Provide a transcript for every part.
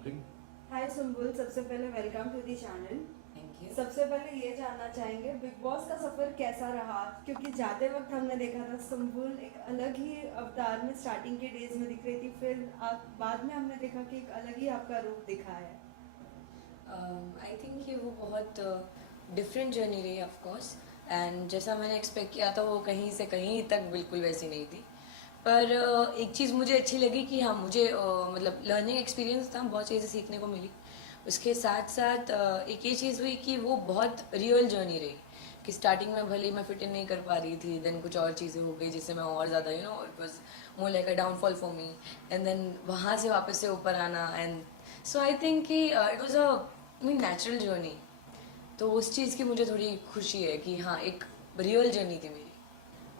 Recording. हाय सुम्बुल, सबसे पहले welcome to the channel. Thank you. सबसे पहले ये जानना चाहेंगे बिग बॉस का सफ़र कैसा रहा, क्योंकि जाते वक्त हमने देखा था सुम्बुल एक अलग ही अवतार में स्टार्टिंग के डेज में दिख रही थी, फिर आप बाद में हमने देखा कि एक अलग ही आपका रूप दिखा है। आई थिंक कि वो बहुत डिफरेंट जर्नी रही ऑफ कोर्स, एंड जैसा मैंने एक्सपेक्ट किया था वो कहीं से कहीं तक बिल्कुल वैसी नहीं थी। पर एक चीज़ मुझे अच्छी लगी कि हाँ, मुझे मतलब लर्निंग एक्सपीरियंस था, बहुत चीज़ें सीखने को मिली। उसके साथ साथ एक ये चीज़ हुई कि वो बहुत रियल जर्नी रही कि स्टार्टिंग में भले ही मैं फिट इन नहीं कर पा रही थी, देन कुछ और चीज़ें हो गई जिससे मैं और ज़्यादा it was more like a downfall for me, and then वहाँ से वापस से ऊपर आना, एंड सो आई थिंक कि it was a natural journey. तो उस चीज़ की मुझे थोड़ी खुशी है कि हाँ, एक रियल जर्नी थी मेरी।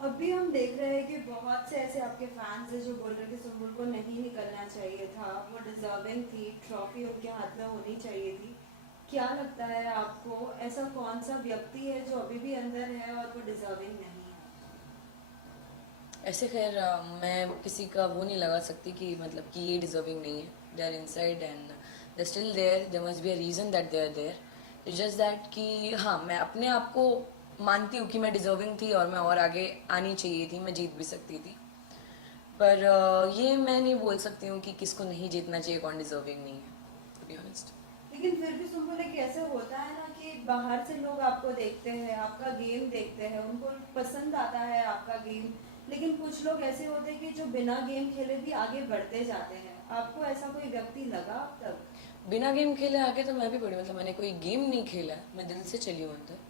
अभी हम देख रहे हैं कि बहुत से ऐसे आपके फैंस हैं जो बोल रहे हैं कि सुम्बुल को नहीं निकलना चाहिए था, वो डिजर्विंग थी, ट्रॉफी उनके हाथ में होनी चाहिए थी। क्या लगता है आपको, ऐसा कौन सा व्यक्ति है जो अभी भी अंदर है और वो डिजर्विंग नहीं है? ऐसे खैर मैं किसी का वो नहीं लगा सकती कि मतलब कि ये डिजर्विंग नहीं है। They are inside and they still there, there must be a reason that they are there. It's just that कि हाँ, मैं अपने आप को मानती हूँ कि मैं डिजर्विंग थी और मैं और आगे आनी चाहिए थी, मैं जीत भी सकती थी। पर ये मैं नहीं बोल सकती हूँ कि किसको नहीं जीतना चाहिए, कौन डिजर्विंग नहीं है, टू बी ऑनेस्ट। लेकिन फिर भी सुम्बुल एक ऐसे होता है ना कि बाहर से लोग आपको देखते हैं, आपका गेम देखते हैं, उनको पसंद आता है आपका गेम, लेकिन कुछ लोग ऐसे होते हैं कि जो बिना गेम खेले भी आगे बढ़ते जाते हैं। आपको ऐसा कोई व्यक्ति लगा अब तक? बिना गेम खेले आके तो मैं भी पढ़ी, मतलब मैंने कोई गेम नहीं खेला है, मैं दिल से चली हूँ अंदर।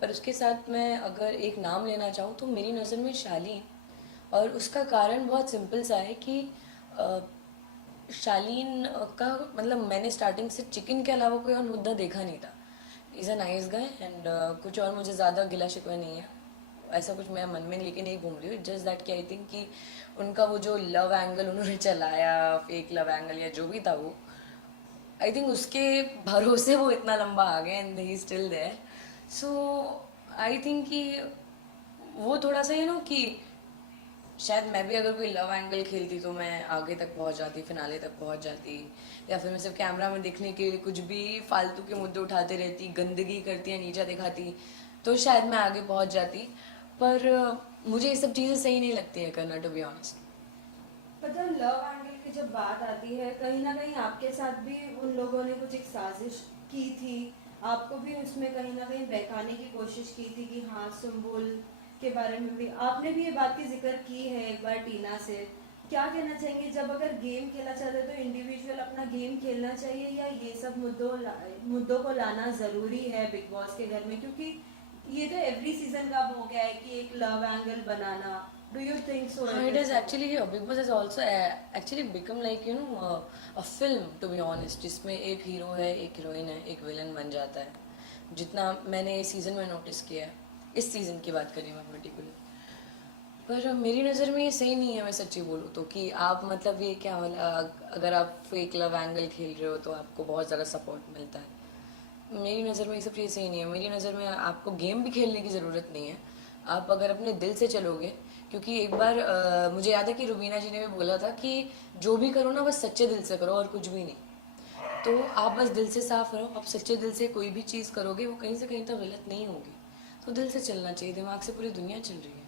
पर उसके साथ मैं अगर एक नाम लेना चाहूँ तो मेरी नज़र में शालीन, और उसका कारण बहुत सिंपल सा है कि अ, शालीन का मतलब मैंने स्टार्टिंग से चिकन के अलावा कोई और मुद्दा देखा नहीं था। Is a nice guy, and कुछ और मुझे ज़्यादा गिला शिकवा नहीं है, ऐसा कुछ मैं मन में लेके नहीं घूम रही हूँ। जस्ट दैट कि आई थिंक कि उनका वो जो लव एंगल उन्होंने चलाया, फेक लव एंगल या जो भी था वो, आई थिंक उसके भरोसे वो इतना लंबा आ गए and he still there. So I think कि वो थोड़ा सा कि शायद मैं भी अगर कोई लव एंगल खेलती तो मैं आगे तक पहुंच जाती, फिनाले तक पहुंच जाती, या फिर मैं सिर्फ कैमरा में दिखने के लिए कुछ भी फालतू के मुद्दे उठाते रहती, गंदगी करती या नीचा दिखाती, तो शायद मैं आगे पहुंच जाती। पर मुझे ये सब चीज़ें सही नहीं लगती है करना, टू बी ऑनेस्ट। पता है, लव एंगल की जब बात आती है, कहीं ना कहीं आपके साथ भी उन लोगों ने कुछ एक साजिश की थी। आपको भी उसमें कहीं ना कहीं बहकाने की कोशिश की थी कि हाँ, सुम्बुल के बारे में भी आपने भी ये बात की जिक्र की है एक बार टीना से। क्या कहना चाहेंगे, जब अगर गेम खेला चाहते तो इंडिविजुअल अपना गेम खेलना चाहिए, या ये सब मुद्दों को लाना ज़रूरी है बिग बॉस के घर में, क्योंकि ये तो एवरी सीजन का हो गया है कि एक लव एंगल बनाना। डू यू थिंक सो हाँ, it it is is so? actually here. Big Boss has also actually become like a film, to be honest, जिसमें एक हीरो है, एक हीरोइन है, एक विलन बन जाता है। जितना मैंने इस सीज़न में नोटिस किया है, इस सीज़न की बात करी मैं पर्टिकुलर, पर मेरी नज़र में ये सही नहीं है। मैं सच्ची बोलूँ तो कि आप मतलब ये क्या वाला, अगर आप फेक लव एंगल खेल रहे हो तो आपको बहुत ज़्यादा सपोर्ट मिलता है। मेरी नज़र में ये सब चीज़ सही नहीं है। मेरी नज़र में आपको गेम भी खेलने की ज़रूरत नहीं है, आप अगर अपने दिल से चलोगे। क्योंकि एक बार मुझे याद है कि रुबीना जी ने भी बोला था कि जो भी करो ना, बस सच्चे दिल से करो और कुछ भी नहीं। तो आप बस दिल से साफ रहो, आप सच्चे दिल से कोई भी चीज़ करोगे वो कहीं से कहीं तक गलत नहीं होगी। तो दिल से चलना चाहिए, दिमाग से पूरी दुनिया चल रही है।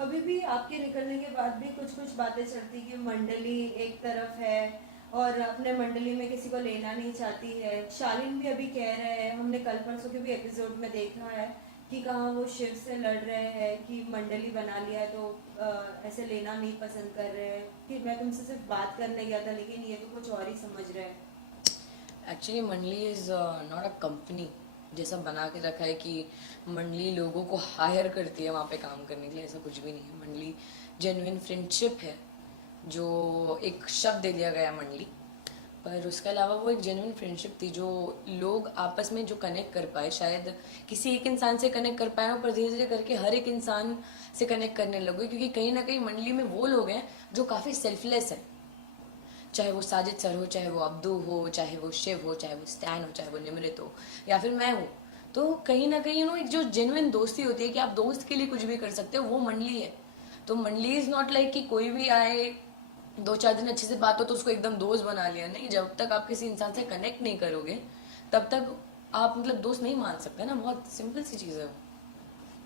अभी भी आपके निकलने के बाद भी कुछ कुछ बातें चलती कि मंडली एक तरफ है और अपने मंडली में किसी को लेना नहीं चाहती है। शालीन भी अभी कह रहे हैं, हमने कल परसों के भी एपिसोड में देखा है कि कहाँ वो शिव से लड़ रहे हैं कि मंडली बना लिया है तो ऐसे लेना नहीं पसंद कर रहे हैं, कि मैं तुमसे सिर्फ बात करने गया था, लेकिन ये तो कुछ और ही समझ रहे हैं। एक्चुअली मंडली इज़ नॉट अ कंपनी जैसा बना के रखा है कि मंडली लोगों को हायर करती है वहाँ पे काम करने के लिए। ऐसा कुछ भी नहीं है। मंडली जेन्युइन फ्रेंडशिप है, जो एक शब्द दे दिया गया मंडली, पर उसके अलावा वो एक जेन्युइन फ्रेंडशिप थी जो लोग आपस में जो कनेक्ट कर पाए। शायद किसी एक इंसान से कनेक्ट कर पाए हो, पर धीरे धीरे करके हर एक इंसान से कनेक्ट करने लगे, क्योंकि कहीं ना कहीं मंडली में वो लोग हैं जो काफ़ी सेल्फलेस हैं। चाहे वो साजिद सर हो, चाहे वो अब्दू हो, चाहे वो शिव हो, चाहे वो स्टैन हो, चाहे वो निमृत हो, या फिर मैं हूँ। तो कहीं ना कहीं एक जो जेन्युइन दोस्ती होती है कि आप दोस्त के लिए कुछ भी कर सकते हो, वो मंडली है। तो मंडली इज़ नॉट लाइक कि कोई भी आए 2-4 दिन अच्छे से बात हो तो उसको एकदम दोस्त बना लिया, नहीं। जब तक आप किसी इंसान से कनेक्ट नहीं करोगे तब तक आप मतलब दोस्त नहीं मान सकते ना, बहुत सिंपल सी चीज़ है वो।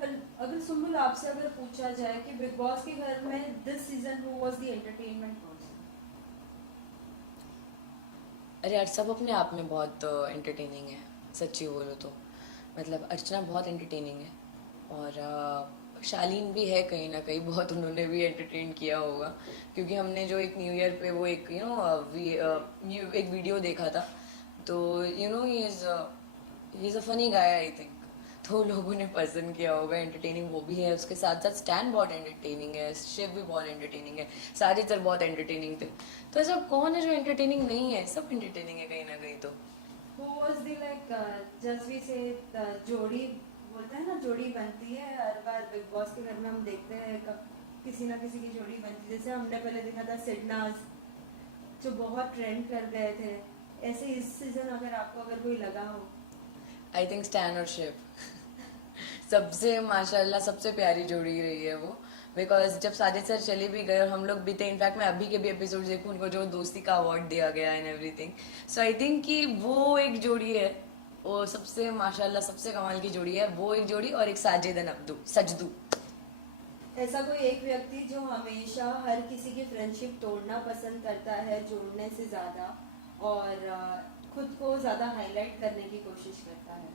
पर अगर सुम्बुल आपसे अगर पूछा जाए कि बिग बॉस के घर में this season who was the entertainment person? अरे यार, सब अपने आप में बहुत एंटरटेनिंग है, सच्ची बोलो तो। मतलब अर्चना बहुत एंटरटेनिंग है, और शालीन भी है कहीं ना कहीं, बहुत उन्होंने भी एंटरटेन किया होगा। क्योंकि हमने जो एक न्यू ईयर पे वो एक एक वीडियो देखा था, तो he is a funny guy I think. तो लोगों ने पसंद किया होगा, एंटरटेनिंग वो भी है। उसके साथ साथ स्टैन बहुत एंटरटेनिंग है, शिव भी बहुत एंटरटेनिंग है, साजिद सर बहुत एंटरटेनिंग थे। तो ऐसा कौन है जो एंटरटेनिंग नहीं है, सब एंटरटेनिंग है कहीं ना कहीं तो। Who was the like just we say जोड़ी बोलते हैं ना, जोड़ी बनती है हर बार बिग बॉस के घर में, हम देखते हैं किसी ना किसी की जोड़ी बनती है। जैसे हमने पहले देखा था सिडनाज, जो बहुत ट्रेंड कर गए थे। ऐसे इस सीजन अगर आपको अगर कोई लगा हो? आई थिंक स्टैन और शिव सबसे माशाल्लाह सबसे प्यारी जोड़ी रही है वो। बिकॉज जब साजिद सर चले भी गए और हम लोग भी थे, इनफैक्ट मैं अभी के भी एपिसोड देखूँ, उनको जो दोस्ती का अवार्ड दिया गया and everything. So I think कि वो एक जोड़ी है, वो सबसे माशाल्लाह सबसे कमाल की जोड़ी है। वो एक जोड़ी, और एक साजिद एंड अब्दू, सजदू। ऐसा कोई एक व्यक्ति जो हमेशा हर किसी की फ्रेंडशिप तोड़ना पसंद करता है जोड़ने से ज़्यादा, और खुद को ज़्यादा हाईलाइट करने की कोशिश करता है?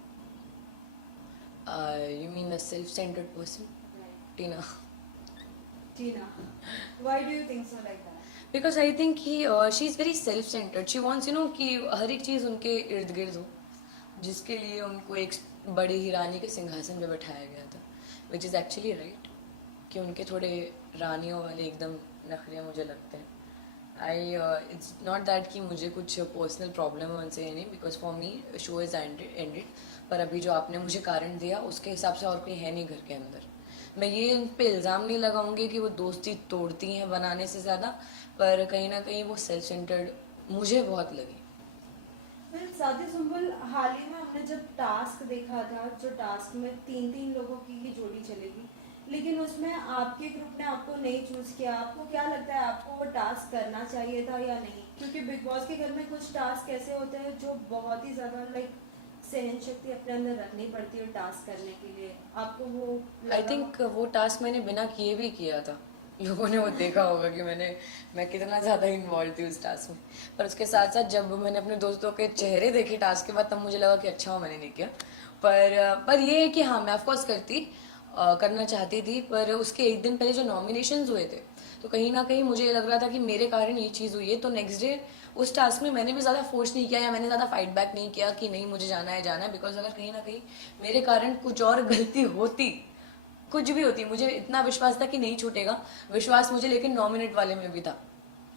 You mean the self centred person? Tina. Tina, why do you think so like that? Because I think he she is very self centred. She wants कि हर एक चीज़ उनके इर्द गिर्द हो, जिसके लिए उनको एक बड़ी ही रानी के सिंहासन पे बैठाया गया था, विच इज़ एक्चुअली राइट। कि उनके थोड़े रानियों वाले एकदम नखरे मुझे लगते हैं। आई इट्स नॉट दैट कि मुझे कुछ पर्सनल प्रॉब्लम है उनसे, नहीं। Because for me show is ended. पर अभी जो आपने मुझे कारण दिया उसके हिसाब से और कोई है नहीं घर के अंदर। मैं ये उन पे इल्ज़ाम नहीं लगाऊंगी कि वो दोस्ती तोड़ती हैं बनाने से ज़्यादा, पर कहीं ना कहीं वो सेल्फ सेंटर्ड मुझे बहुत लगी। फिर साथी सुंबल, हाल ही में हमने जब टास्क देखा था, जो टास्क में 3-3 लोगों की ही जोड़ी चलेगी, लेकिन उसमें आपके ग्रुप ने आपको नहीं चूज किया। आपको क्या लगता है, आपको वो टास्क करना चाहिए था या नहीं? क्योंकि बिग बॉस के घर में कुछ टास्क ऐसे होते हैं जो बहुत ही ज़्यादा लाइक सहन शक्ति अपने अंदर रखनी पड़ती है टास्क करने के लिए। आपको वो आई लगा? थिंक वो टास्क मैंने बिना किए भी किया था। लोगों ने वो देखा होगा कि मैं कितना ज़्यादा इन्वॉल्व थी उस टास्क में। पर उसके साथ साथ जब मैंने अपने दोस्तों के चेहरे देखे टास्क के बाद, तब मुझे लगा कि अच्छा हो मैंने नहीं किया। पर ये है कि हाँ, मैं ऑफकोर्स करना चाहती थी। पर उसके एक दिन पहले जो नॉमिनेशंस हुए थे, तो कहीं ना कहीं मुझे ये लग रहा था कि मेरे कारण ये चीज़ हुई है। तो नेक्स्ट डे उस टास्क में मैंने भी ज़्यादा फोर्स नहीं किया, या मैंने ज़्यादा फाइट बैक नहीं किया कि नहीं मुझे जाना है। बिकॉज अगर कहीं ना कहीं मेरे कारण कुछ और गलती होती, कुछ भी होती, मुझे इतना विश्वास था कि नहीं छूटेगा। विश्वास मुझे लेकिन 9 मिनट वाले में भी था।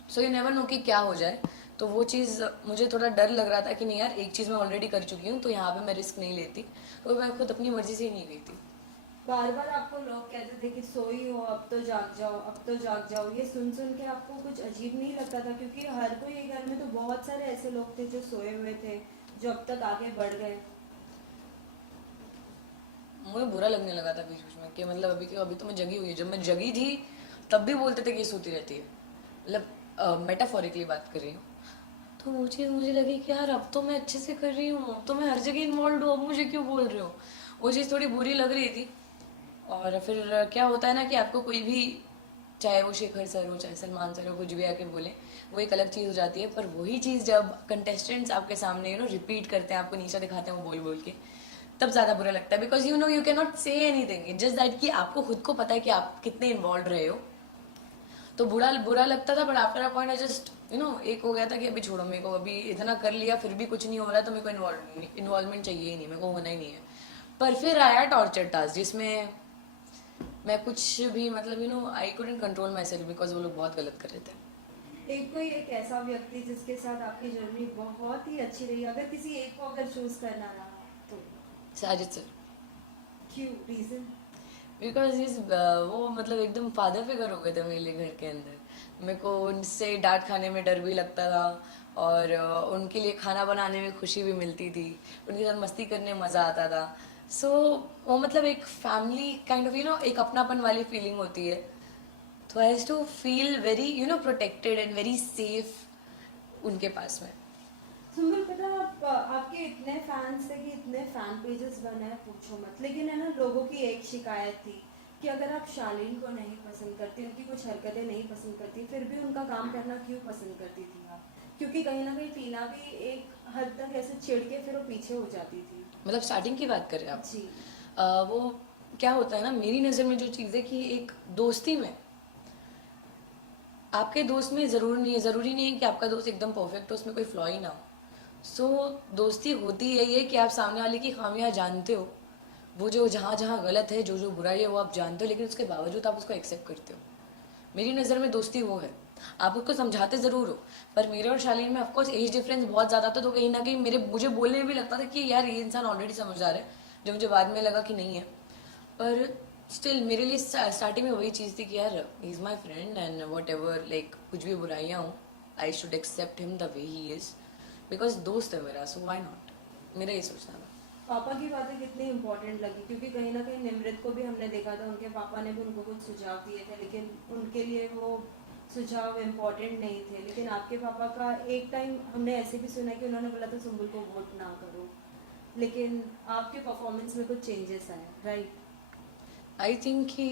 सो यू नेवर नो कि क्या हो जाए। तो वो चीज़ मुझे थोड़ा डर लग रहा था कि नहीं यार, एक चीज़ मैं ऑलरेडी कर चुकी हूँ, तो यहाँ पे मैं रिस्क नहीं लेती। तो मैं खुद अपनी मर्जी से ही नहीं गई थी। बार बार आपको लोग कहते थे कि सोई हो, अब तो जाग जाओ, अब तो जाग जाओ। ये सुन सुन के आपको कुछ अजीब नहीं लगता था? क्योंकि हर कोई एक घर में तो बहुत सारे ऐसे लोग थे जो सोए हुए थे, जो अब तक आगे बढ़ गए। मुझे बुरा लगने लगा था बीच बीच में कि मतलब अभी तो मैं जगी हुई है। जब मैं जगी थी तब भी बोलते थे कि ये सोती रहती है। मतलब मेटाफोरिकली बात कर रही हूँ। तो वो चीज़ मुझे लगी कि यार अब तो मैं अच्छे से कर रही हूँ, अब तो मैं हर जगह इन्वॉल्व हूँ, अब मुझे क्यों बोल रहे हो। वो चीज़ थोड़ी बुरी लग रही थी। और फिर क्या होता है ना कि आपको कोई भी, चाहे वो शेखर सर हो, चाहे सलमान सर हो, कुछ भी आके बोले, वो एक अलग चीज़ हो जाती है। पर वही चीज़ जब कंटेस्टेंट्स आपके सामने रिपीट करते हैं, आपको नीचा दिखाते हैं वो बोल बोल के, तब ज़्यादा बुरा लगता है। Because you can not say anything, it just that कि आपको खुद को पता है कि आप कितने इन्वॉल्व रहे हो। तो बुरा बुरा लगता था। But after a point I just एक हो गया था कि अभी छोड़ो, मेरे को अभी इतना कर लिया फिर भी कुछ नहीं हो रहा है, तो मेरे को इन्वॉल्वमेंट चाहिए ही नहीं, मेरे को होना ही नहीं है। पर फिर आया टॉर्चर टास्क, जिसमें मैं कुछ भी मतलब I couldn't control my self, because वो लोग बहुत गलत कर रहे थे। एक कोई एक ऐसा व्यक्ति जिसके साथ आपकी जर्नी बहुत ही अच्छी रही, अगर किसी एक को अगर चूज करना रहा तो? साजिद सर। क्यों, रीजन? बिकॉज इज वो मतलब एकदम फादर फिगर हो गए थे मेरे लिए घर के अंदर। मेरे को उनसे डांट खाने में डर भी लगता था, और उनके लिए खाना बनाने में खुशी भी मिलती थी, उनके साथ मस्ती करने में मज़ा आता था। सो वो मतलब एक फैमिली काइंड ऑफ एक अपनापन वाली फीलिंग होती है। तो I has to feel very protected and very safe उनके पास में. सुंबुल, पता है आपके इतने फैंस थे कि इतने फैन पेजेस बने हैं, पूछो मत. लेकिन है ना, लोगों की एक शिकायत थी कि अगर आप शालीन को नहीं पसंद करती, उनकी कुछ हरकतें नहीं पसंद करती, फिर भी उनका काम करना क्यों पसंद करती थी आप? क्योंकि कहीं ना कहीं टीना भी एक हद तक ऐसे चिढ़ के फिर वो पीछे हो जाती थी. मतलब स्टार्टिंग की बात कर रहे हैं आप? जी. वो क्या होता है ना, मेरी नज़र में जो चीज़ है कि एक दोस्ती में आपके दोस्त में ज़रूरी नहीं है कि आपका दोस्त एकदम परफेक्ट हो, उसमें कोई फ्लॉ ही ना हो. सो दोस्ती होती यही है कि आप सामने वाले की खामियां जानते हो, वो जो जहाँ जहाँ गलत है, जो जो बुराई है वो आप जानते हो, लेकिन उसके बावजूद आप उसको एक्सेप्ट करते हो. मेरी नज़र में दोस्ती वो है. आप उसको समझाते ज़रूर हो, पर मेरे और शालीन में ऑफकोर्स एज डिफरेंस बहुत ज़्यादा था, तो कहीं ना कहीं मुझे बोलने में भी लगता था कि यार ये इंसान ऑलरेडी समझदार है, जो मुझे बाद में लगा कि नहीं है. पर स्टिल मेरे लिए स्टार्टिंग में वही चीज़ थी कि यार he is my friend and whatever, like कुछ भी बुराइयाँ हो, I should accept him the way he is, because दोस्त है मेरा, सो वाई नॉट. मेरा ये सोचना था. पापा की बातें कितनी इम्पोर्टेंट लगी, क्योंकि कहीं ना कहीं निमृत को भी हमने देखा था, उनके पापा ने भी उनको कुछ सुझाव दिए थे, लेकिन उनके लिए वो सुझाव इम्पोर्टेंट नहीं थे. लेकिन आपके पापा का एक टाइम हमने ऐसे भी सुना कि उन्होंने बोला था सुंबुल को वोट ना करो, लेकिन आपके परफॉर्मेंस में कुछ चेंजेस आए, राइट? आई थिंक कि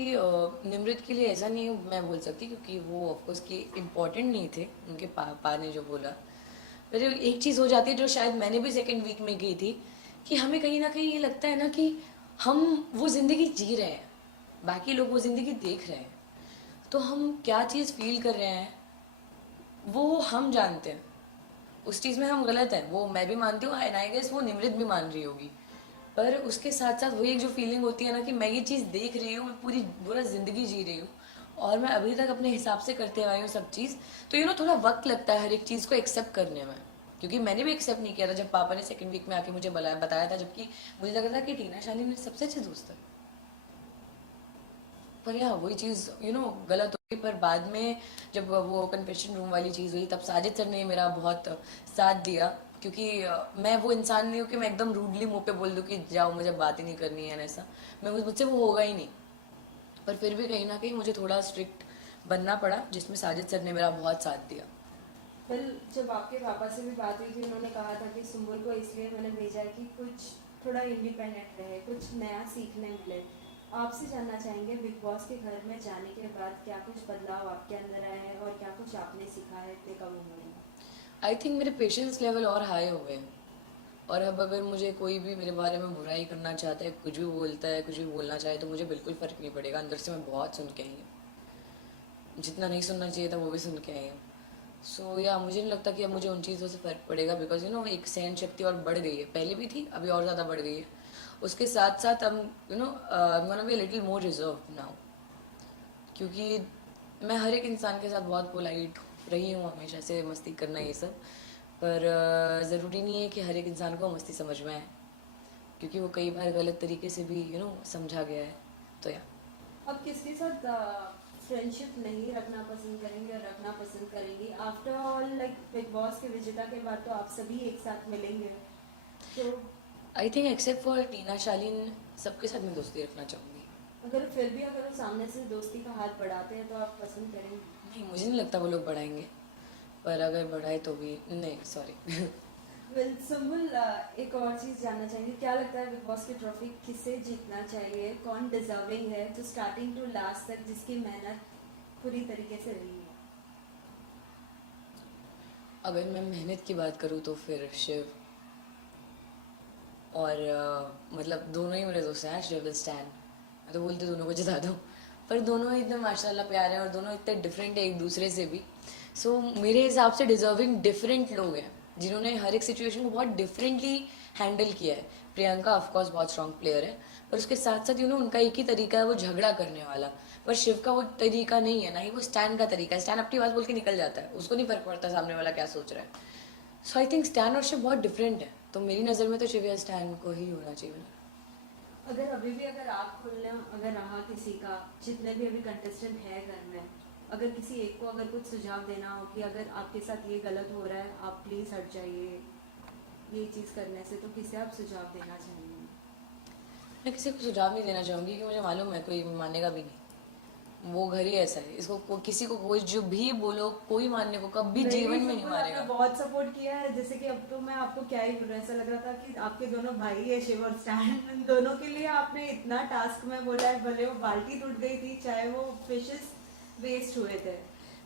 निमृत के लिए ऐसा नहीं मैं बोल सकती, क्योंकि वो ऑफकोर्स कि इम्पोर्टेंट नहीं थे. उनके पापा ने जो बोला, पर एक चीज़ हो जाती है जो शायद मैंने भी सेकेंड वीक में की थी, कि हमें कहीं ना कहीं ये लगता है ना कि हम वो ज़िंदगी जी रहे हैं, बाकी लोग वो ज़िंदगी देख रहे हैं, तो हम क्या चीज़ फील कर रहे हैं वो हम जानते हैं. उस चीज़ में हम गलत हैं, वो मैं भी मानती हूँ, एंड आई गेस वो निमृत भी मान रही होगी. पर उसके साथ साथ वही एक जो फीलिंग होती है ना कि मैं ये चीज़ देख रही हूँ, मैं पूरा ज़िंदगी जी रही हूँ, और मैं अभी तक अपने हिसाब से करते आई हूँ सब चीज़, तो थोड़ा वक्त लगता है हर एक चीज़ को एक्सेप्ट करने में. क्योंकि मैंने भी एक्सेप्ट नहीं किया था जब पापा ने सेकंड वीक में आके मुझे बताया था, जबकि मुझे लगा था कि टीना शालीन मेरी सबसे अच्छी दोस्त है. पर यार वही चीज़ गलत हो गई. पर बाद में जब वो कन्फेशन रूम वाली चीज़ हुई, तब साजिद सर ने मेरा बहुत साथ दिया, क्योंकि मैं वो इंसान नहीं हूँ कि मैं एकदम रूडली मुंह पे बोल दूँ कि जाओ मुझे बात ही नहीं करनी है, ऐसा मुझसे वो होगा ही नहीं. पर फिर भी कहीं ना कहीं मुझे थोड़ा स्ट्रिक्ट बनना पड़ा, जिसमें साजिद सर ने मेरा बहुत साथ दिया. कल जब आपके पापा से भी बात हुई थी, उन्होंने कहा था कि सुंबुल को इसलिए मैंने भेजा है कि कुछ थोड़ा इंडिपेंडेंट रहे, कुछ नया सीखने मिले. आपसे जानना चाहेंगे, बिग बॉस के घर में जाने के बाद क्या कुछ बदलाव आपके अंदर आए हैं और क्या कुछ आपने सीखा है इतने कम उम्र में? आई थिंक मेरे पेशेंस लेवल और हाई हो गए, और अब अगर मुझे कोई भी मेरे बारे में बुराई करना चाहता है, कुछ भी बोलता है, कुछ भी बोलना चाहे, तो मुझे बिल्कुल फ़र्क नहीं पड़ेगा. अंदर से मैं बहुत सुन के आई हूँ, जितना नहीं सुनना चाहिए था वो भी सुन के आई हूँ. सो या मुझे नहीं लगता कि अब मुझे उन चीज़ों से फ़र्क पड़ेगा, बिकॉज एक सहन शक्ति और बढ़ गई है, पहले भी थी अभी और ज़्यादा बढ़ गई है. उसके साथ साथ हम I am gonna be a little more reserve now, क्योंकि मैं हर एक इंसान के साथ बहुत पोलाइट रही हूँ हमेशा से, मस्ती करना ये सब. पर ज़रूरी नहीं है कि हर एक इंसान को मस्ती समझ में आए, क्योंकि वो कई बार गलत तरीके से भी समझा गया है. तो या अब किसके साथ फ्रेंडशिप नहीं रखना पसंद करेंगे और रखना पसंद करेंगी? After all, like big boss के विजेता के बाद तो आप सभी एक साथ मिलेंगे, तो आई थिंक एक्सेप्ट फॉर टीना शालीन, सबके साथ मैं दोस्ती रखना चाहूँगी. अगर वो सामने से दोस्ती का हाथ बढ़ाते हैं तो आप पसंद करेंगे? नहीं, मुझे नहीं लगता वो लोग बढ़ाएंगे, पर अगर बढ़ाए तो भी नहीं, सॉरी. वेल सुम्बुल, एक और चीज़ जानना चाहेंगे, क्या लगता है बिग बॉस की ट्रॉफी किसे जीतना चाहिए? कौन डिजर्विंग है जो स्टार्टिंग टू लास्ट तक जिसकी मेहनत पूरी तरीके से रही है? अगर मैं मेहनत की बात करूँ तो फिर शिव, और मतलब दोनों ही मेरे दोस्त हैं, शिव स्टैन. मैं तो बोलती दोनों को जिता दो, पर दोनों ही इतने माशाल्लाह प्यारे हैं, और दोनों इतने डिफरेंट है एक दूसरे से भी. सो मेरे हिसाब से डिजर्विंग डिफरेंट लोग हैं, जिन्होंने हर एक सिचुएशन को बहुत डिफरेंटली हैंडल किया है. प्रियंका ऑफकोर्स बहुत स्ट्रॉन्ग प्लेयर है, पर उसके साथ साथ उनका एक ही तरीका है, वो झगड़ा करने वाला. पर शिव का वो तरीका नहीं है, ना ही वो स्टैन का तरीका है. स्टैन अपनी बात बोल के निकल जाता है, उसको नहीं फर्क पड़ता सामने वाला क्या सोच रहा है. सो आई थिंक स्टैन और शिव बहुत डिफरेंट है, तो मेरी नज़र में तो शिव या स्टैन को ही होना चाहिए. अगर आग खोलना अगर रहा किसी का, जितने भी अभी कंटेस्टेंट है घर में, अगर किसी एक को अगर कुछ सुझाव देना हो कि अगर आपके साथ ये गलत हो रहा है, आप प्लीज़ हट जाइए ये चीज़ करने से, तो किसे आप सुझाव देना चाहेंगे? मैं किसी को सुझाव नहीं देना चाहूँगी, क्योंकि मुझे मालूम है कोई मानेगा भी नहीं. वो घर ही ऐसा है, इसको किसी को कोई जो भी बोलो, कोई मानने को कभी जीवन में नहीं सिंपल मारेगा। आपने बहुत सपोर्ट किया है, जैसे कि अब तो मैं आपको क्या ही बोल रहा, ऐसा लग रहा था कि आपके दोनों भाई है शिव और स्टैन, उन दोनों के लिए आपने इतना टास्क में बोला है, भले वो बाल्टी टूट गई थी, चाहे वो फिशेस वेस्ट हुए थे।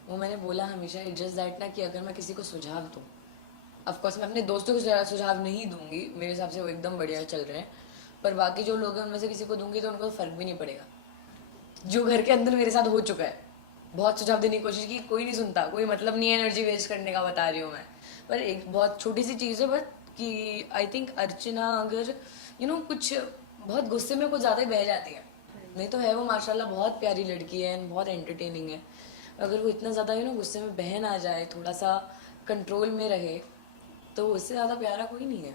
वो मैंने बोला हमेशा, इट जस्ट दैट ना कि अगर मैं किसी को सुझाव दूँ, ऑफकोर्स मैं अपने दोस्तों को सुझाव नहीं दूंगी, मेरे हिसाब से वो एकदम बढ़िया चल रहे हैं, पर बाकी जो लोग हैं उनमें से किसी को दूंगी तो उनको फ़र्क भी नहीं पड़ेगा। जो घर के अंदर मेरे साथ हो चुका है, बहुत सुझाव देने की कोशिश की, कोई नहीं सुनता, कोई मतलब नहीं है एनर्जी वेस्ट करने का, बता रही हूँ मैं। पर एक बहुत छोटी सी चीज़ है बट कि आई थिंक अर्चना अगर कुछ बहुत गुस्से में कुछ ज़्यादा ही बह जाती है, नहीं तो है वो माशाल्लाह बहुत प्यारी लड़की है एंड बहुत एंटरटेनिंग है। अगर वो इतना ज़्यादा गुस्से में बह ना जाए, थोड़ा सा कंट्रोल में रहे, तो उससे ज़्यादा प्यारा कोई नहीं है।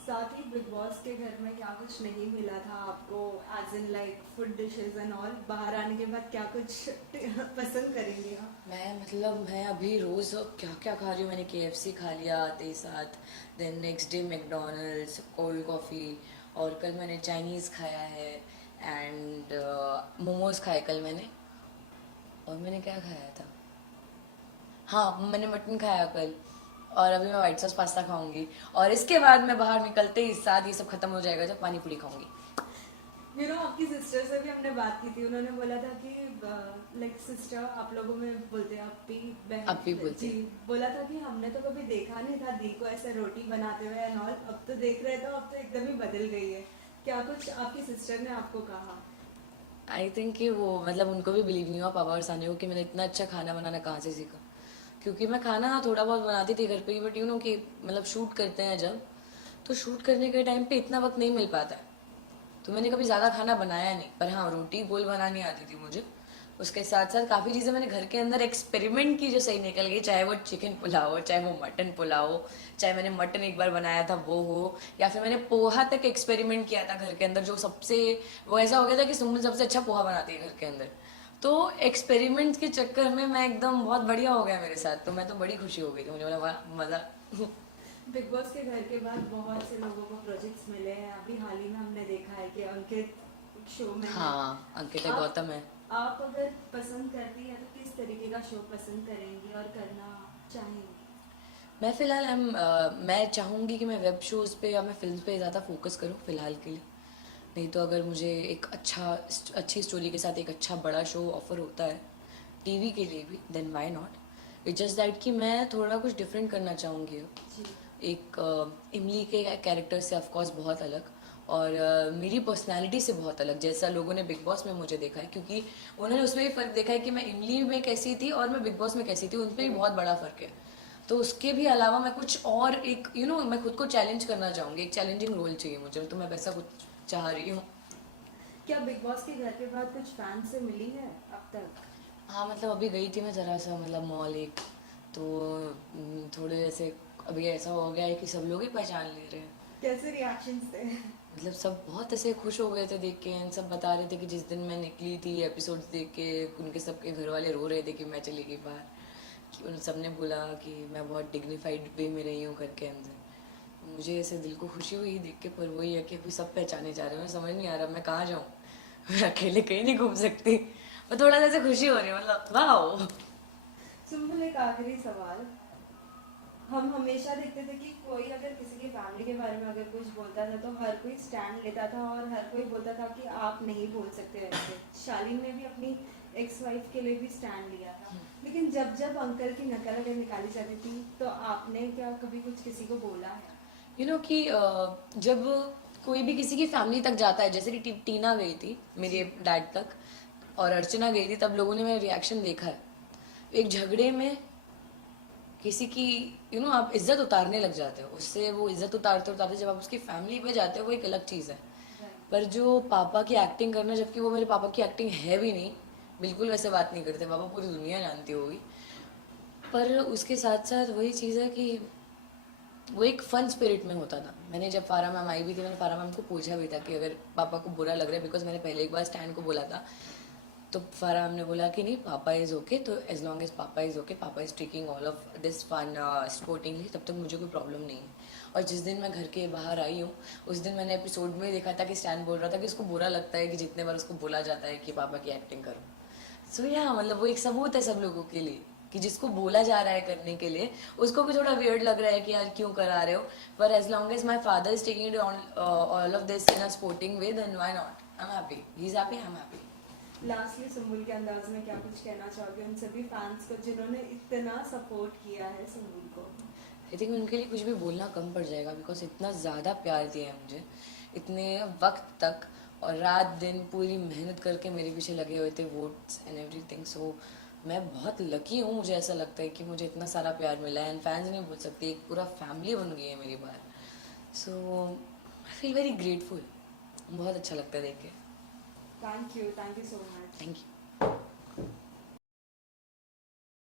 साथ ही बिग बॉस के घर में क्या कुछ नहीं मिला था आपको, as in like food dishes and all, बाहर आने के बाद क्या कुछ पसंद करेंगे आप? मैं अभी रोज़ क्या क्या खा रही हूँ, मैंने KFC खा लिया आते ही साथ, then next day McDonald's, cold coffee, और कल मैंने चाइनीज़ खाया है एंड मोमोज़ खाए कल मैंने। और मैंने क्या खाया था, हाँ मैंने मटन खाया कल, और अभी मैं वाइट सॉस पास्ता खाऊंगी, और इसके बाद मैं बाहर निकलते ही साथ ये सब खत्म हो जाएगा जब पानी पूरी खाऊंगी। आपकी सिस्टर से भी हमने बात की थी, उन्होंने बोला था कि लाइक सिस्टर आप लोगों में बोलते हैं, अपी बहन, अपी बोलते जी, बोला था कि हमने तो कभी देखा नहीं था दी को ऐसे रोटी बनाते हुए एंड ऑल, अब तो देख रहे तो अब तो एकदम ही बदल गई है। क्या कुछ आपकी सिस्टर ने आपको कहा? आई थिंक कि वो मतलब उनको भी बिलीव नहीं हुआ पापा और सानी को कि मैंने इतना अच्छा खाना बनाना कहाँ से सीखा, क्योंकि मैं खाना थोड़ा बहुत बनाती थी घर पे ही, बट कि मतलब शूट करते हैं जब, तो शूट करने के टाइम पे इतना वक्त नहीं मिल पाता है, तो मैंने कभी ज़्यादा खाना बनाया नहीं। पर हाँ, रोटी गोल बनानी आती थी मुझे। उसके साथ साथ काफ़ी चीज़ें मैंने घर के अंदर एक्सपेरिमेंट की जो सही निकल गई, चाहे वो चिकन पुलाव हो, चाहे वो मटन पुलाव हो, चाहे मैंने मटन एक बार बनाया था वो हो, या फिर मैंने पोहा तक एक्सपेरिमेंट किया था घर के अंदर, जो सबसे वो ऐसा हो गया था कि सुमन सबसे अच्छा पोहा बनाती है घर के अंदर। तो एक्सपेरिमेंट्स के चक्कर में मैं एकदम बहुत बढ़िया हो गया मेरे साथ, तो मैं तो बड़ी खुशी हो गई थी, मुझे बोला वाह मज़ा। बिग बॉस के घर के बाद बहुत से लोगों को प्रोजेक्ट्स मिले हैं, अभी हाल ही में हमने देखा है कि अंकित शो में है। हाँ, अंकित है, आप गौतम है। आप अगर पसंद करती हैं तो किस तरीके का शो पसंद करेंगी और करना चाहेंगी? मैं फ़िलहाल मैं चाहूँगी कि मैं वेब शोज़ पे या मैं फिल्म पे ज़्यादा फोकस करूँ फ़िलहाल के लिए। नहीं तो अगर मुझे एक अच्छी स्टोरी के साथ एक अच्छा बड़ा शो ऑफ़र होता है टीवी के लिए भी, then why not. It's just that कि मैं थोड़ा कुछ डिफरेंट करना चाहूँगी अब। जी। एक इमली के कैरेक्टर से ऑफ कोर्स बहुत अलग, और मेरी पर्सनालिटी से बहुत अलग, जैसा लोगों ने बिग बॉस में मुझे देखा है, क्योंकि उन्होंने उसमें भी फ़र्क देखा है कि मैं इमली में कैसी थी और मैं बिग बॉस में कैसी थी, उनमें भी बहुत बड़ा फ़र्क है। तो उसके भी अलावा मैं कुछ और एक मैं खुद को चैलेंज करना चाहूँगी, एक चैलेंजिंग रोल चाहिए मुझे, तो मैं वैसा कुछ चाह रही हूँ। क्या बिग बॉस के घर के बाद कुछ फैन से मिली है अब तक? हाँ मतलब अभी गई थी मैं ज़रा सा मतलब मॉल एक, तो थोड़े ऐसे अभी ऐसा हो गया है कि सब लोग ही पहचान ले रहे हैं। कैसे रिएक्शंस थे? मतलब सब बहुत ऐसे खुश हो गए थे देख के, एंड सब बता रहे थे कि जिस दिन मैं निकली थी एपिसोड्स देख के, उनके सबके घर वाले रो रहे थे कि मैं चली गई बाहर, कि उन सब ने बोला कि मैं बहुत डिग्निफाइड वे में रही हूँ घर के अंदर। मुझे ऐसे दिल को खुशी हुई देख के, पर वही है कि अभी सब पहचाने जा रहे हैं, मैं समझ नहीं आ रहा मैं कहाँ जाऊँ। मैं अकेले कहीं नहीं घूम सकती, और थोड़ा सा ऐसे खुशी हो रही है, मतलब वाह। सिंपल एक आखिरी सवाल, हम हमेशा देखते थे कि कोई अगर किसी की फैमिली के बारे में अगर कुछ बोलता था तो हर कोई स्टैंड लेता था और हर कोई बोलता था कि आप नहीं बोल सकते ऐसे। शालीन ने भी अपनी एक्स वाइफ के लिए भी स्टैंड लिया था, लेकिन जब जब अंकल की नकल अगर निकाली जाती थी तो आपने क्या कभी कुछ किसी को बोला है? कि जब कोई भी किसी की फैमिली तक जाता है, जैसे कि टीना गई थी मेरे डैड तक, और अर्चना गई थी, तब लोगों ने मेरा रिएक्शन देखा है। एक झगड़े में किसी की आप इज्जत उतारने लग जाते हो, उससे वो इज्जत उतारते उतारते जब आप उसकी फैमिली पे जाते हो वो एक अलग चीज़ है। पर जो पापा की एक्टिंग करना, जबकि वो मेरे पापा की एक्टिंग है भी नहीं, बिल्कुल वैसे बात नहीं करते, पापा पूरी दुनिया जानती होगी, पर उसके साथ साथ वही चीज़ है कि वो एक फन स्पिरिट में होता था। मैंने जब फारा मैम आई भी थी, मैंने फारा मैम को पूछा भी था कि अगर पापा को बुरा लग रहा है, बिकॉज मैंने पहले एक बार स्टैंड को बोला था तो फरहान ने बोला कि नहीं पापा इज़ ओके, तो एज लॉन्ग एज पापा इज़ ओके, पापा is taking all of this fun sportingly, तब तक मुझे कोई प्रॉब्लम नहीं है। और जिस दिन मैं घर के बाहर आई हूँ उस दिन मैंने एपिसोड में देखा था कि स्टैन बोल रहा था कि उसको बुरा लगता है कि जितने बार उसको बोला जाता है कि पापा की एक्टिंग करो। सो या मतलब वो एक सबूत है सब लोगों के लिए कि जिसको बोला जा रहा है करने के लिए उसको भी थोड़ा वियर्ड लग रहा है कि यार क्यों करा रहे हो, पर as long as my father is taking it all of this in a sporting way, then why not, I am happy, he is happy, I am happy. Lastly Sumbul के अंदाज में क्या कुछ कहना चाहोगे उन सभी फैंस को जिन्होंने इतना सपोर्ट किया है सुम्बुल को? आई थिंक उनके लिए कुछ भी बोलना कम पड़ जाएगा, बिकॉज इतना ज़्यादा प्यार दिया है मुझे इतने वक्त तक, और रात दिन पूरी मेहनत करके मेरे पीछे लगे हुए थे वोट्स एंड एवरीथिंग। सो मैं बहुत लकी हूँ, मुझे ऐसा लगता है कि मुझे इतना सारा प्यार मिला है, एंड फैंस नहीं बोल सकते, एक पूरा फैमिली बन गई है मेरी बार। सो आई फील वेरी ग्रेटफुल, बहुत अच्छा लगता है देख के। Thank you so much. Thank you.